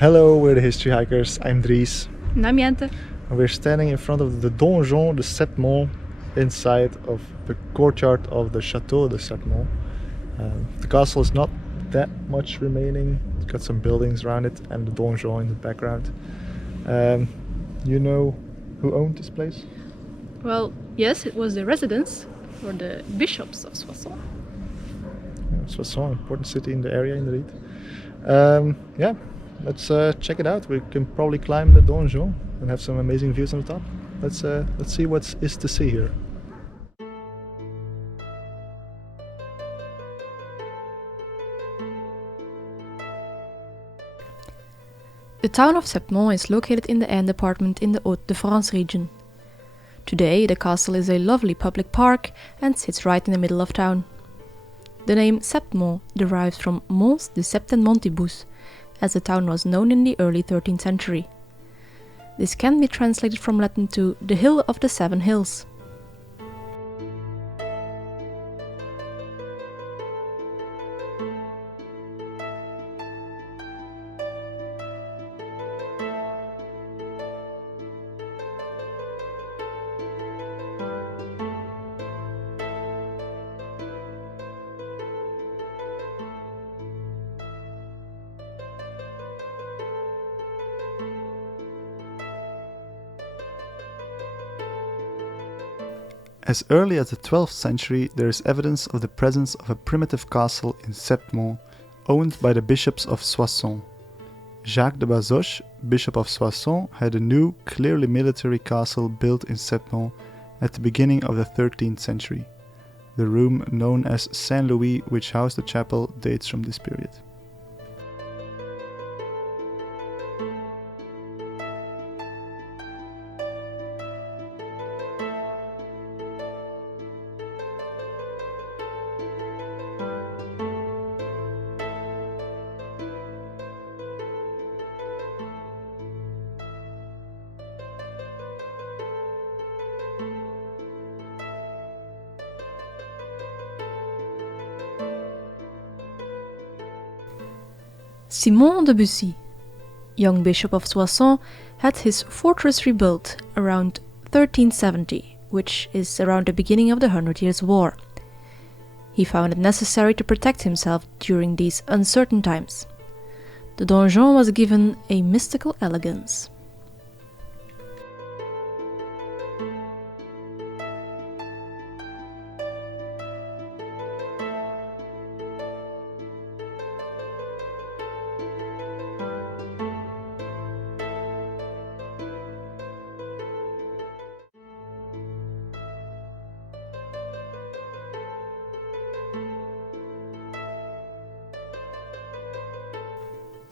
Hello, we're the History Hikers. I'm Dries. Namiente. And we're standing in front of the Donjon, the Septmonts, inside of the courtyard of the Chateau de Septmonts. The castle is not that much remaining. It's got some buildings around it and the Donjon in the background. You know who owned this place? Well, yes, it was the residence for the bishops of Soissons. Yeah, Soissons, important city in the area, indeed. Yeah, let's check it out. We can probably climb the Donjon and have some amazing views on the top. Let's see what is to see here. The town of Septmonts is located in the Ain department in the Hauts-de-France region. Today, the castle is a lovely public park and sits right in the middle of town. The name Septmonts derives from Mons de Septmontibus, as the town was known in the early 13th century. This can be translated from Latin to the Hill of the Seven Hills. As early as the 12th century, there is evidence of the presence of a primitive castle in Septmonts, owned by the bishops of Soissons. Jacques de Bazoches, bishop of Soissons, had a new, clearly military castle built in Septmonts at the beginning of the 13th century. The room known as Saint-Louis, which housed the chapel, dates from this period. Simon de Bussy, young bishop of Soissons, had his fortress rebuilt around 1370, which is around the beginning of the 100 Years' War. He found it necessary to protect himself during these uncertain times. The donjon was given a mystical elegance.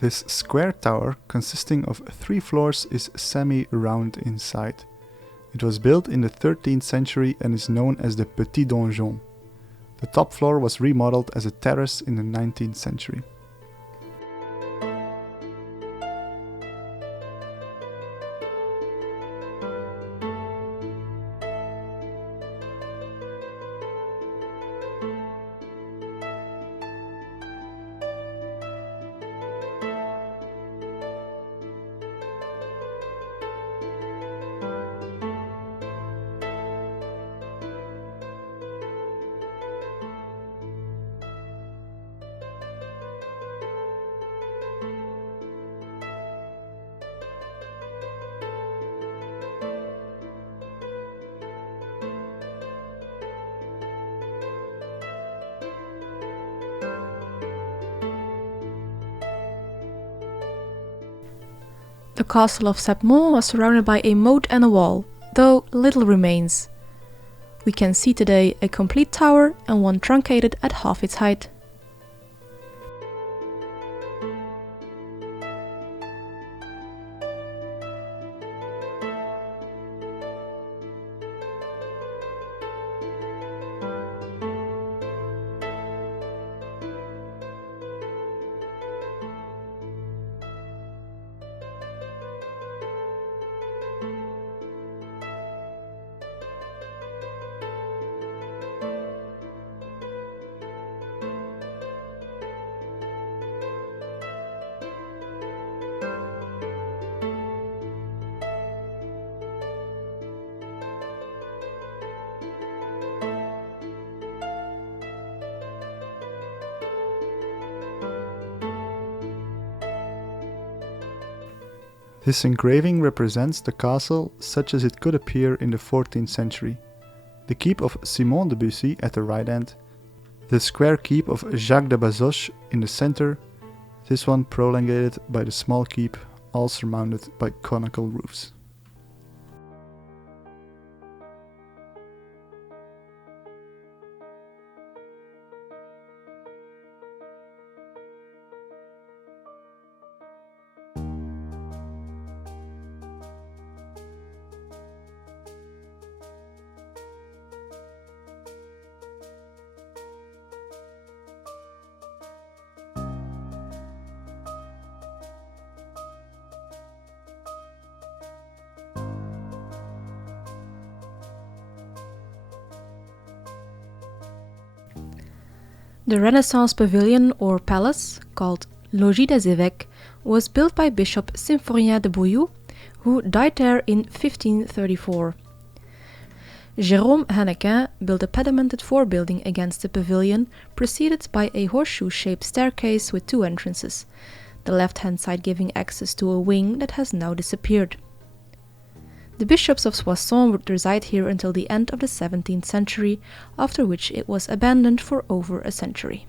This square tower, consisting of 3 floors, is semi-round inside. It was built in the 13th century and is known as the Petit Donjon. The top floor was remodeled as a terrace in the 19th century. The castle of Septmonts was surrounded by a moat and a wall, though little remains. We can see today a complete tower and one truncated at half its height. This engraving represents the castle such as it could appear in the 14th century. The keep of Simon de Bussy at the right end, the square keep of Jacques de Bazoches in the center, this one prolongated by the small keep, all surmounted by conical roofs. The Renaissance pavilion or palace, called Logis des Évêques, was built by Bishop Symphorien de Bouillou, who died there in 1534. Jérôme Hannequin built a pedimented forebuilding against the pavilion, preceded by a horseshoe-shaped staircase with two entrances, the left-hand side giving access to a wing that has now disappeared. The bishops of Soissons would reside here until the end of the 17th century, after which it was abandoned for over a century.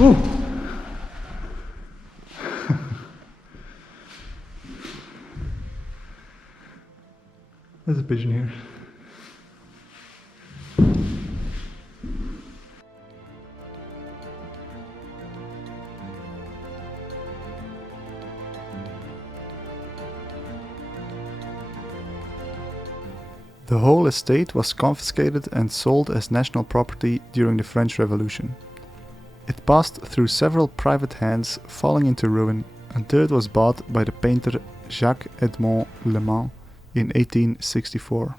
Ooh. There's a pigeon here. The whole estate was confiscated and sold as national property during the French Revolution. It passed through several private hands, falling into ruin until it was bought by the painter Jacques Edmond Lemans in 1864.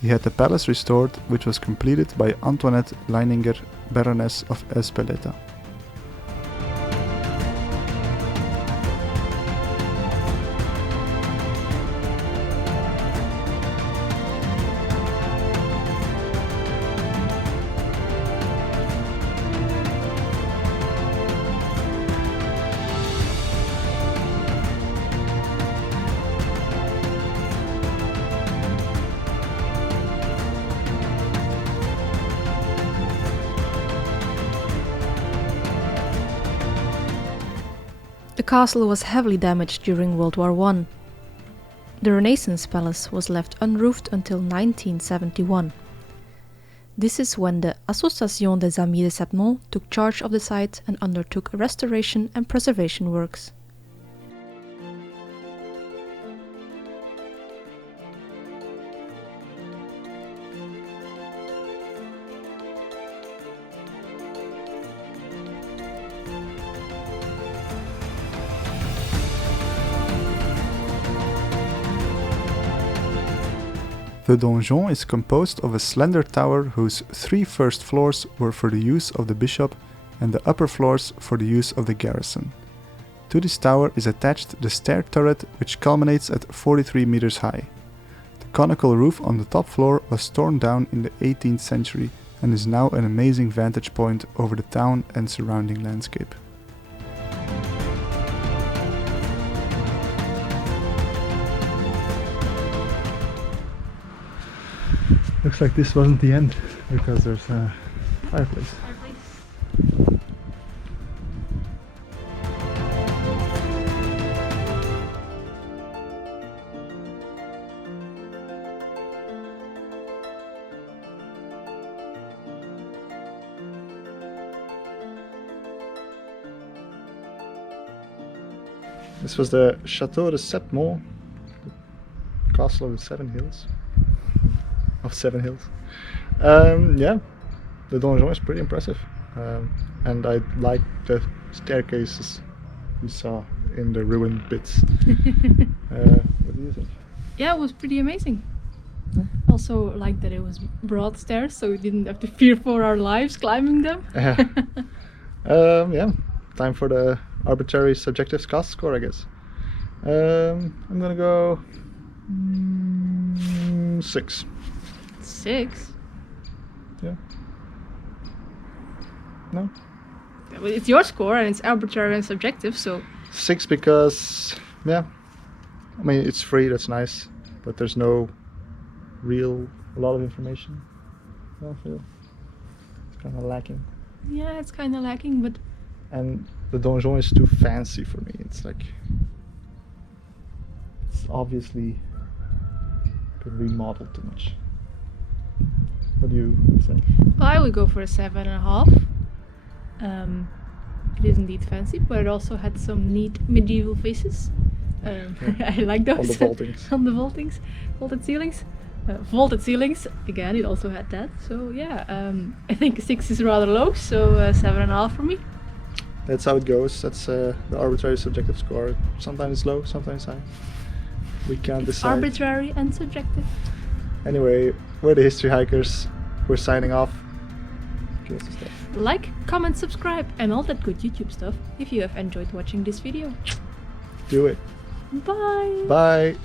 He had the palace restored, which was completed by Antoinette Leininger, Baroness of Espeleta. The castle was heavily damaged during World War I. The Renaissance Palace was left unroofed until 1971. This is when the Association des Amis de Septmonts took charge of the site and undertook restoration and preservation works. The donjon is composed of a slender tower whose 3 first floors were for the use of the bishop and the upper floors for the use of the garrison. To this tower is attached the stair turret, which culminates at 43 meters high. The conical roof on the top floor was torn down in the 18th century and is now an amazing vantage point over the town and surrounding landscape. Looks like this wasn't the end, because there's a fireplace. This was the Chateau de Septmonts, the castle of the Seven Hills. Of Seven Hills. Yeah, the donjon is pretty impressive, and I like the staircases we saw in the ruined bits. What do you think? Yeah, it was pretty amazing. Also like that it was broad stairs, so we didn't have to fear for our lives climbing them. Yeah, time for the arbitrary subjective cast score, I guess. I'm gonna go 6. 6? Yeah. No? Well, it's your score and it's arbitrary and subjective, so 6 because, yeah, I mean, it's free, that's nice, but there's no a lot of information. I don't feel it's kind of lacking. yeah, it's kind of lacking, but And the donjon is too fancy for me. It's like, it's obviously been remodeled too much. What do you say? I would go for a 7.5. It is indeed fancy, but it also had some neat medieval faces. I like those. On the vaultings. On the vaultings, vaulted ceilings. Vaulted ceilings, again, it also had that. So yeah, I think 6 is rather low, so 7.5 for me. That's how it goes. That's the arbitrary subjective score. Sometimes it's low, sometimes high. We can't decide. Arbitrary and subjective. Anyway, we're the History Hikers. We're signing off. Give us a step. Like, comment, subscribe, and all that good YouTube stuff if you have enjoyed watching this video. Do it. Bye! Bye.